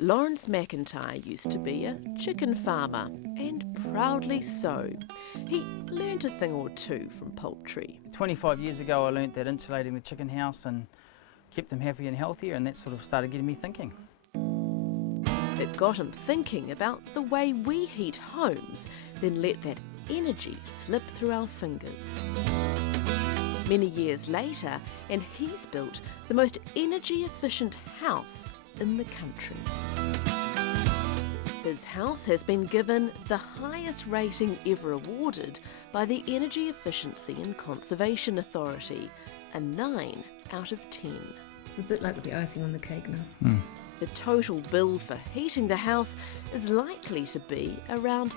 Lawrence McIntyre used to be a chicken farmer, and proudly so. He learnt a thing or two from poultry. 25 years ago I learnt that insulating the chicken house and kept them happy and healthier, and that sort of started getting me thinking. It got him thinking about the way we heat homes, then let that energy slip through our fingers. Many years later, and he's built the most energy-efficient house in the country. His house has been given the highest rating ever awarded by the Energy Efficiency and Conservation Authority, a 9 out of 10. It's a bit like the icing on the cake now. The total bill for heating the house is likely to be around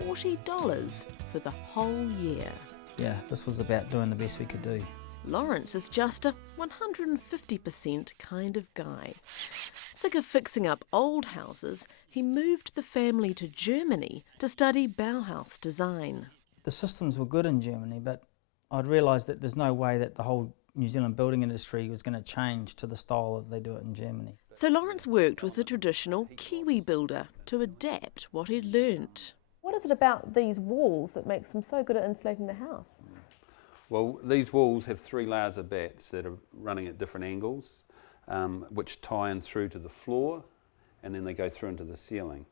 $40 for the whole year. Yeah, this was about doing the best we could do. Lawrence is just a 150% kind of guy. Sick of fixing up old houses, he moved the family to Germany to study Bauhaus design. The systems were good in Germany, but I'd realised that there's no way that the whole New Zealand building industry was going to change to the style that they do it in Germany. So Lawrence worked with a traditional Kiwi builder to adapt what he'd learnt. What is it about these walls that makes them so good at insulating the house? Well, these walls have 3 layers of bats that are running at different angles, which tie in through to the floor, and then they go through into the ceiling.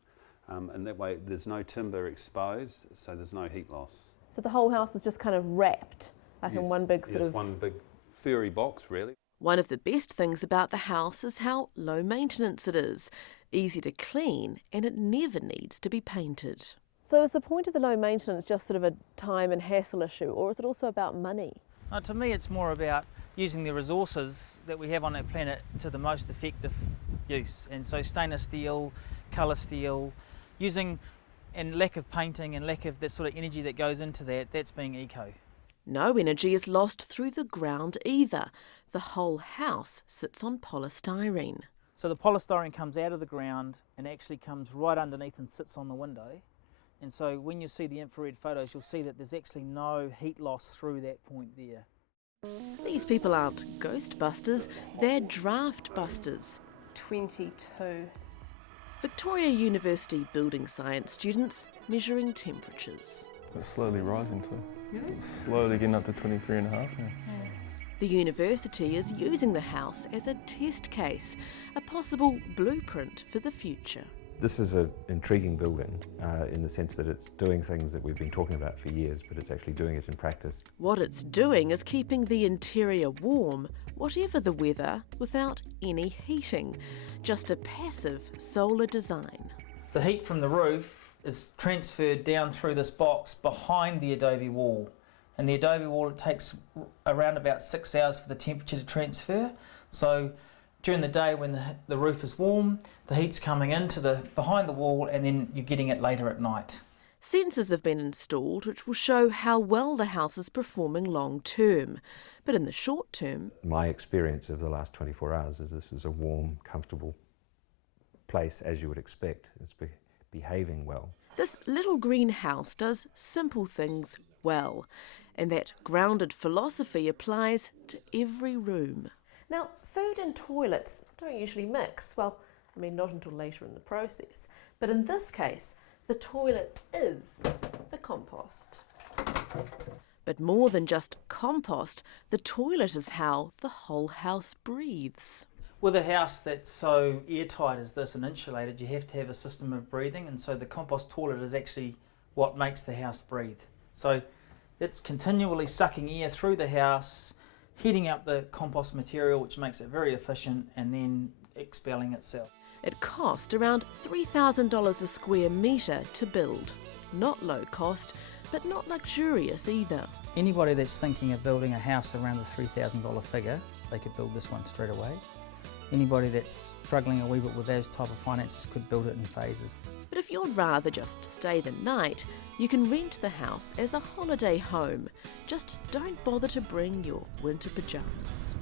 And that way there's no timber exposed, so there's no heat loss. So the whole house is just kind of wrapped, like in one big sort of... one big furry box, really. One of the best things about the house is how low maintenance it is, easy to clean, and it never needs to be painted. So is the point of the low maintenance just sort of a time and hassle issue, or is it also about money? To me it's more about using the resources that we have on our planet to the most effective use. And so stainless steel, colour steel, using, and lack of painting and lack of the sort of energy that goes into that, that's being eco. No energy is lost through the ground either. The whole house sits on polystyrene. So the polystyrene comes out of the ground and actually comes right underneath and sits on the window. And so when you see the infrared photos, you'll see that there's actually no heat loss through that point there. These people aren't ghostbusters, they're draft busters. 22. Victoria University building science students measuring temperatures. It's slowly rising too. It's slowly getting up to 23.5 now. The university is using the house as a test case, a possible blueprint for the future. This is an intriguing building in the sense that it's doing things that we've been talking about for years, but it's actually doing it in practice. What it's doing is keeping the interior warm, whatever the weather, without any heating. Just a passive solar design. The heat from the roof is transferred down through this box behind the adobe wall. And the adobe wall, it takes around about 6 hours for the temperature to transfer. So during the day when the roof is warm, the heat's coming into behind the wall, and then you're getting it later at night. Sensors have been installed which will show how well the house is performing long term. But in the short term... My experience of the last 24 hours is this is a warm, comfortable place as you would expect. It's behaving well. This little greenhouse does simple things well, and that grounded philosophy applies to every room. Now, food and toilets don't usually mix. Well, I mean, not until later in the process. But in this case, the toilet is the compost. But more than just compost, the toilet is how the whole house breathes. With a house that's so airtight as this and insulated, you have to have a system of breathing, and so the compost toilet is actually what makes the house breathe. So it's continually sucking air through the house, heating up the compost material, which makes it very efficient, and then expelling itself. It cost around $3,000 a square metre to build. Not low cost, but not luxurious either. Anybody that's thinking of building a house around the $3,000 figure, they could build this one straight away. Anybody that's struggling a wee bit with those type of finances could build it in phases. But if you'd rather just stay the night, you can rent the house as a holiday home. Just don't bother to bring your winter pyjamas.